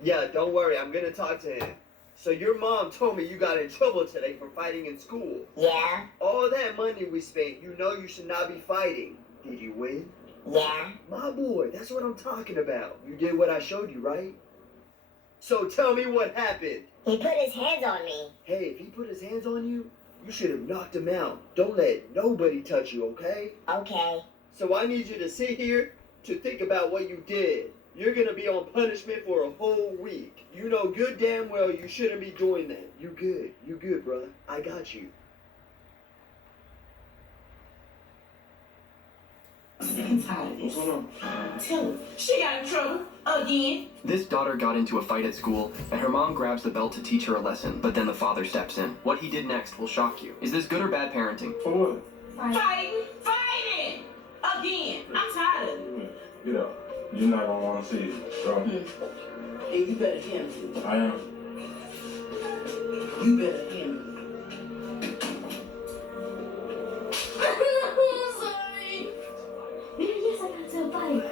Yeah, don't worry, I'm gonna talk to him. So your mom told me you got in trouble today for fighting in school. Yeah. All that money we spent, you know you should not be fighting. Did you win? Yeah. My boy, that's what I'm talking about. You did what I showed you, right? So tell me what happened. He put his hands on me. Hey, if he put his hands on you, you should have knocked him out. Don't let nobody touch you, okay? Okay. So I need you to sit here to think about what you did. You're gonna be on punishment for a whole week. You know good damn well you shouldn't be doing that. You good, brother. I got you. I'm tired of this. Tell her. She got in trouble again. This daughter got into a fight at school, and her mom grabs the belt to teach her a lesson, but then the father steps in. What he did next will shock you. Is this good or bad parenting? For what? Fighting! Again! I'm tired of it. Get up. You're not gonna want to see it. Go. And you better hear me. I am. You better hear me. Sorry. Yes, I got to a fight.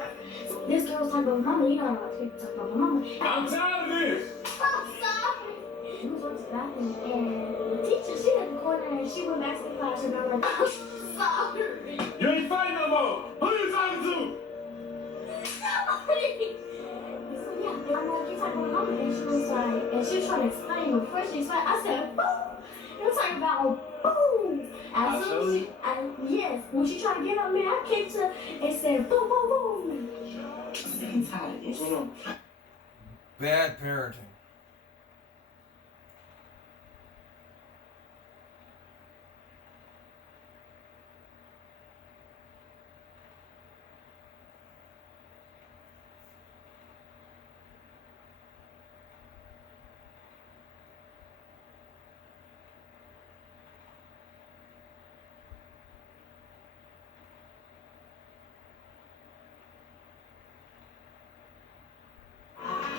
This girl was talking about mama. You know I'm about to talk about my mama. I'm tired of this. I'm sorry. She was going to the bathroom, and the teacher, she had the corner, and she went back to the classroom, and I'm like, I'm sorry. You ain't fighting no more. Who you talking to? Sorry. So yeah, I'm like, you talking about mama, and she was like, and she was trying to explain, but first she explained, I said, boom. It was talking about boom. As soon as yes, when she tried to get on me, I kicked her and said, boom, boom, boom. I'm tired of this. Bad parenting.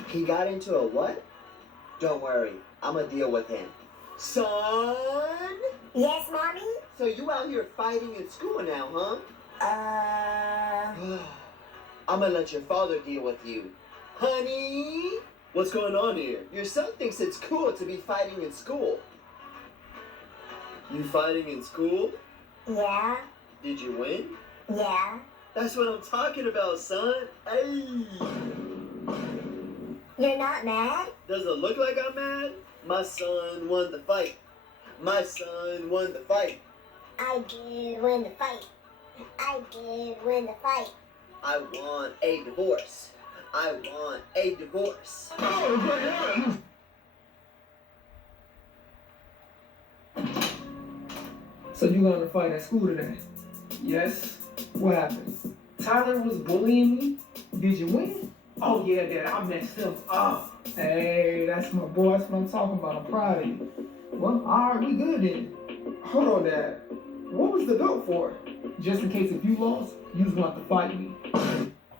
He got into a what? Don't worry, I'ma deal with him. Son? Yes, Mommy? So you out here fighting in school now, huh? I'ma let your father deal with you. Honey? What's going on here? Your son thinks it's cool to be fighting in school. You fighting in school? Yeah. Did you win? Yeah. That's what I'm talking about, son. Hey. You're not mad? Does it look like I'm mad? My son won the fight. My son won the fight. I did win the fight. I did win the fight. I want a divorce. I want a divorce. So you gonna fight at school today? Yes. What happened? Tyler was bullying me. Did you win? Oh yeah, Dad. I messed him up. Hey, that's my boy. That's what I'm talking about. I'm proud of you. Well, all right, we good then. Hold on, Dad. What was the belt for? Just in case if you lost, you was gonna have to fight me.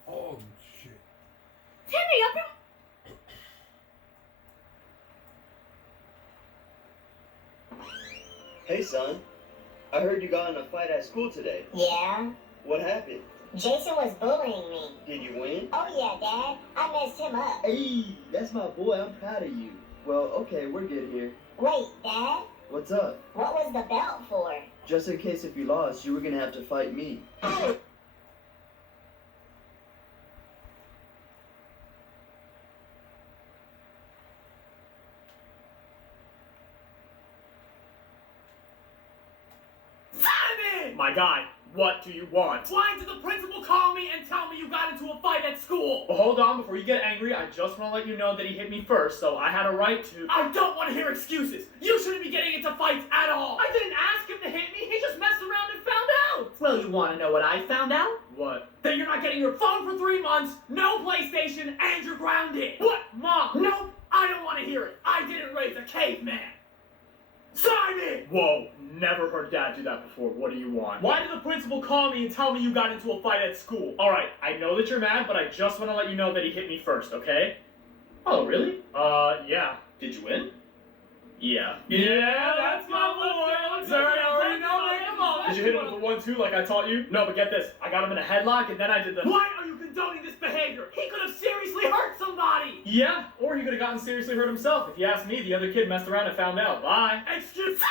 Oh shit. Timmy, up here. Hey, son. I heard you got in a fight at school today. Yeah. What happened? Jason was bullying me. Did you win? Oh yeah, Dad. I messed him up. Hey, that's my boy. I'm proud of you. Well, okay, we're good here. Wait, Dad? What's up? What was the belt for? Just in case if you lost, you were gonna have to fight me. My guy, what do you want? Why did the principal call me and tell me you got into a fight at school? Well, hold on, before you get angry, I just want to let you know that he hit me first, so I had a right to... I don't want to hear excuses. You shouldn't be getting into fights at all. I didn't ask him to hit me. He just messed around and found out. Well, you want to know what I found out? What? That you're not getting your phone for 3 months, no PlayStation, and you're grounded. What, Mom? Nope, I don't want to hear it. I didn't raise a caveman. Simon! Whoa, never heard Dad do that before. What do you want? Why did the principal call me and tell me you got into a fight at school? Alright, I know that you're mad, but I just want to let you know that he hit me first, okay? Oh, really? Yeah. Did you win? Yeah. Yeah, that's my boy. Sorry, I already know. Did you hit him with the 1-2 like I taught you? No, but get this. I got him in a headlock and then I did the... Why are you condoning this behavior? He could have seriously hurt somebody. Yeah, or he could have gotten seriously hurt himself. If you ask me, the other kid messed around and found out. Bye. Excuse me.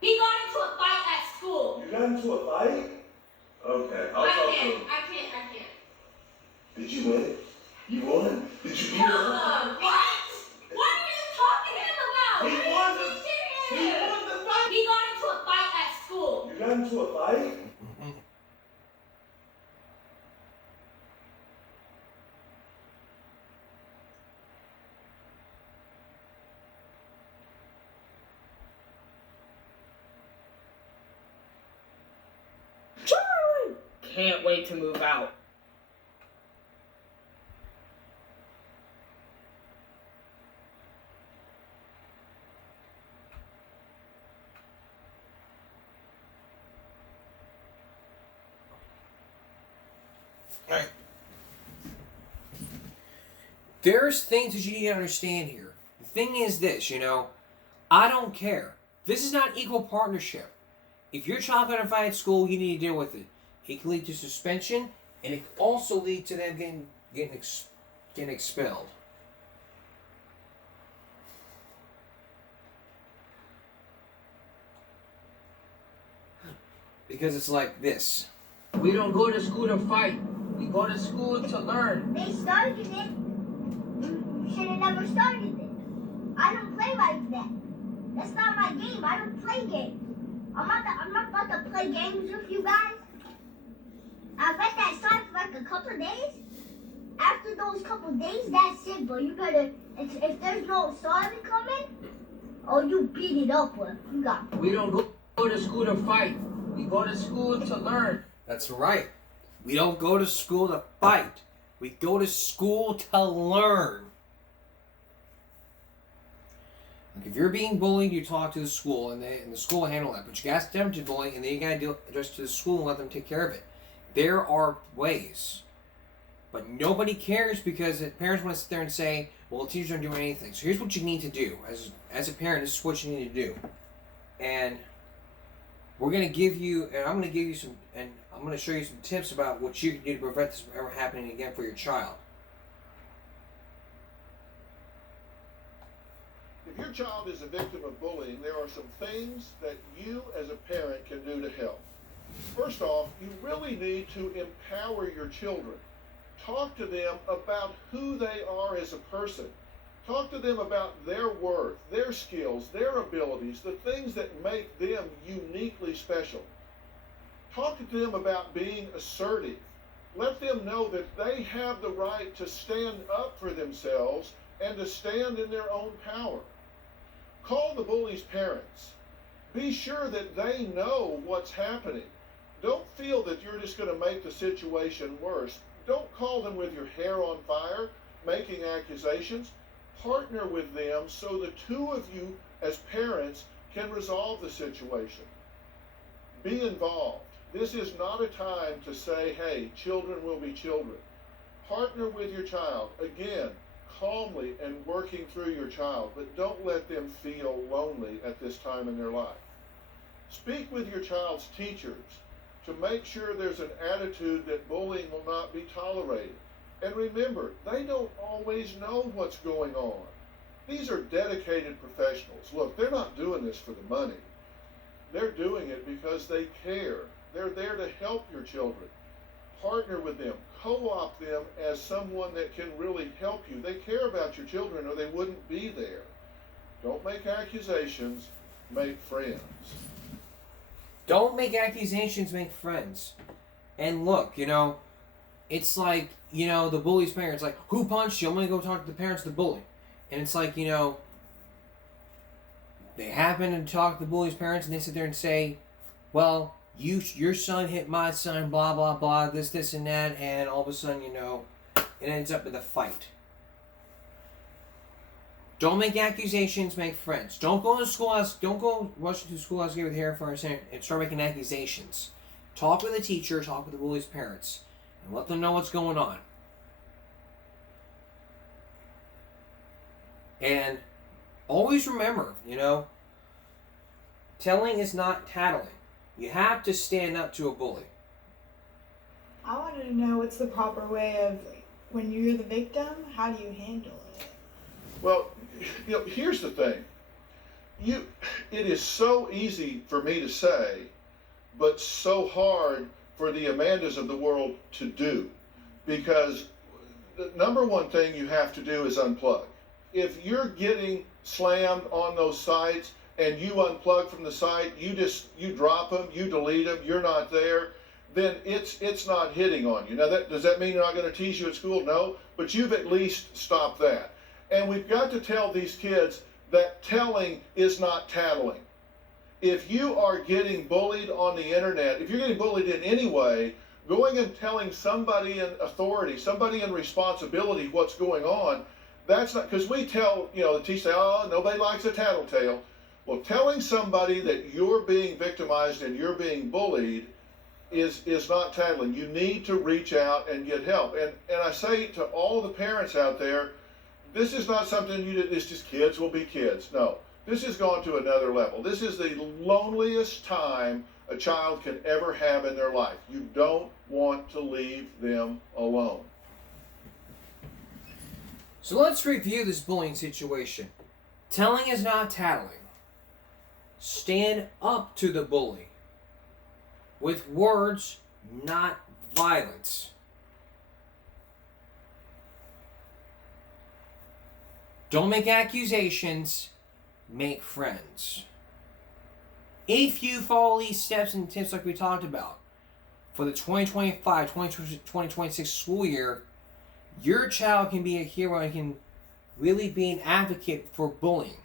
He got into a fight at school. You got into a fight? Okay, I'll talk to him. I can't. Did you win? You won? Did you beat him? What? What are you talking to him about? He won the fight. He got into a fight at school. You got into a fight? Can't wait to move out. Alright. There's things that you need to understand here. The thing is this, I don't care. This is not equal partnership. If your child got in a fight at school, you need to deal with it. It can lead to suspension, and it can also lead to them getting expelled. Because it's like this. We don't go to school to fight. We go to school to learn. They started it. You should have never started it. I don't play like that. That's not my game. I don't play games. I'm not about to play games with you guys. I bet that starts for like a couple of days. After those couple of days, that's it. But you better, if there's no sorry coming, or you beat it up with, you got. We don't go to school to fight. We go to school to learn. That's right. We don't go to school to fight. We go to school to learn. Like if you're being bullied, you talk to the school, and the school will handle that. But you got them to bully, and then you got to address to the school and let them take care of it. There are ways, but nobody cares because parents want to sit there and say, "Well, the teachers aren't doing anything." So here's what you need to do as a parent. This is what you need to do, and we're going to give you, and I'm going to give you some, and I'm going to show you some tips about what you can do to prevent this from ever happening again for your child. If your child is a victim of bullying, there are some things that you as a parent can do to help. First off, you really need to empower your children. Talk to them about who they are as a person. Talk to them about their worth, their skills, their abilities, the things that make them uniquely special. Talk to them about being assertive. Let them know that they have the right to stand up for themselves and to stand in their own power. Call the bully's parents. Be sure that they know what's happening. Don't feel that you're just going to make the situation worse. Don't call them with your hair on fire, making accusations. Partner with them so the two of you as parents can resolve the situation. Be involved. This is not a time to say, hey, children will be children. Partner with your child, again, calmly and working through your child, but don't let them feel lonely at this time in their life. Speak with your child's teachers to make sure there's an attitude that bullying will not be tolerated. And remember, they don't always know what's going on. These are dedicated professionals. Look, they're not doing this for the money. They're doing it because they care. They're there to help your children. Partner with them. Co-opt them as someone that can really help you. They care about your children or they wouldn't be there. Don't make accusations. Make friends. Don't make accusations, make friends. And look, it's like, the bully's parents, like, who punched you? I'm going to go talk to the parents of the bully. And it's like, they happen to talk to the bully's parents and they sit there and say, well, your son hit my son, blah, blah, blah, this, and that. And all of a sudden, it ends up with a fight. Don't make accusations, make friends. Don't go to schoolhouse, don't go rush into schoolhouse with hair for and start making accusations. Talk with the teacher, talk with the bully's parents, and let them know what's going on. And always remember, telling is not tattling. You have to stand up to a bully. I wanted to know what's the proper way of, when you're the victim, how do you handle it? Well, here's the thing. It is so easy for me to say, but so hard for the Amandas of the world to do. Because the number one thing you have to do is unplug. If you're getting slammed on those sites and you unplug from the site, you drop them, you delete them, you're not there, then it's not hitting on you. Now, does that mean they're not going to tease you at school? No, but you've at least stopped that. And we've got to tell these kids that telling is not tattling. If you are getting bullied on the internet, if you're getting bullied in any way, going and telling somebody in authority, somebody in responsibility what's going on, that's not, because we tell, the teacher say, oh, nobody likes a tattletale. Well, telling somebody that you're being victimized and you're being bullied is not tattling. You need to reach out and get help. And I say to all the parents out there, this is not something it's just kids will be kids. No, this has gone to another level. This is the loneliest time a child can ever have in their life. You don't want to leave them alone. So let's review this bullying situation. Telling is not tattling. Stand up to the bully. With words, not violence. Don't make accusations, make friends. If you follow these steps and tips like we talked about, for the 2025-2026 school year, your child can be a hero and can really be an advocate for bullying.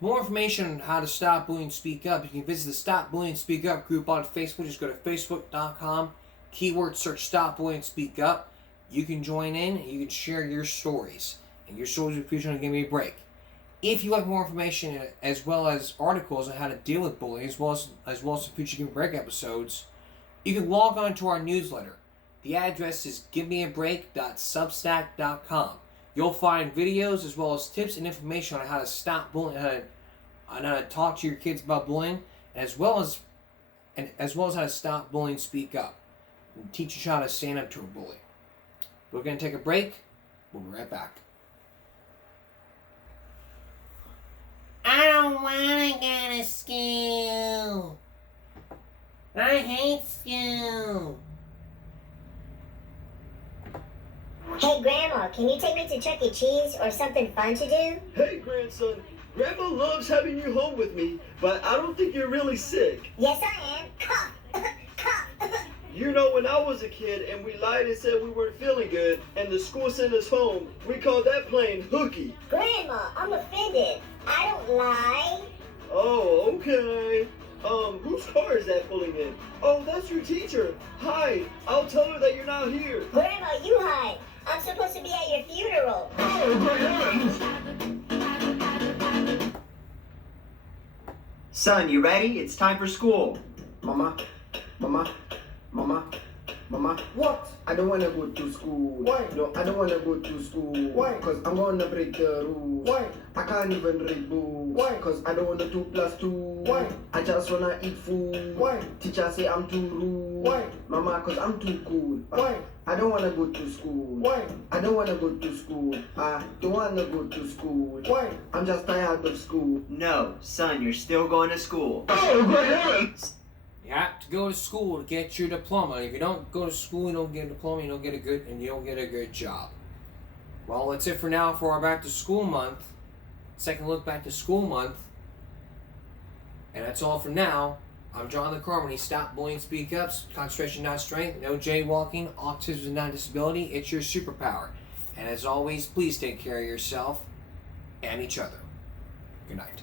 More information on how to stop bullying and speak up, you can visit the Stop Bullying and Speak Up group on Facebook. Just go to facebook.com, keyword search Stop Bullying and Speak Up. You can join in and you can share your stories. And your stories will feature on Give Me a Break. If you like more information as well as articles on how to deal with bullying, as well as some future Give Me a Break episodes, you can log on to our newsletter. The address is givemeabreak.substack.com. You'll find videos as well as tips and information on how to stop bullying, on how to talk to your kids about bullying, as well as how to stop bullying, speak up, and teach your child how to stand up to a bully. We're going to take a break. We'll be right back. I don't want to go to school. I hate school. Hey, Grandma, can you take me to Chuck E. Cheese or something fun to do? Hey, grandson. Grandma loves having you home with me, but I don't think you're really sick. Yes, I am. Cough. You know, when I was a kid and we lied and said we weren't feeling good and the school sent us home, we called that playing hooky. Grandma, I'm offended. I don't lie. Oh, okay. Whose car is that pulling in? Oh, that's your teacher. Hi, I'll tell her that you're not here. Grandma, you hide. I'm supposed to be at your funeral. Oh, great heavens! Son, you ready? It's time for school. Mama. What? I don't wanna go to school. Why? No, I don't wanna go to school. Why? Cause I'm gonna break the rules. Why? I can't even read books. Why? Cause I don't wanna 2 + 2. Why? I just wanna eat food. Why? Teacher say I'm too rude. Why? Mama, cause I'm too cool. Why? I don't wanna go to school. Why? I don't wanna go to school. I don't wanna go to school. Why? I'm just tired of school. No, son, you're still going to school. Oh, great heavens! You have to go to school to get your diploma. If you don't go to school, you don't get a diploma, you don't get a good job. Well, that's it for now for our Back to School month. Second look Back to School month. And that's all for now. I'm Jonathan Carmody. Stop bullying, speak up. Concentration, not strength. No jaywalking. Autism is not a disability. It's your superpower. And as always, please take care of yourself and each other. Good night.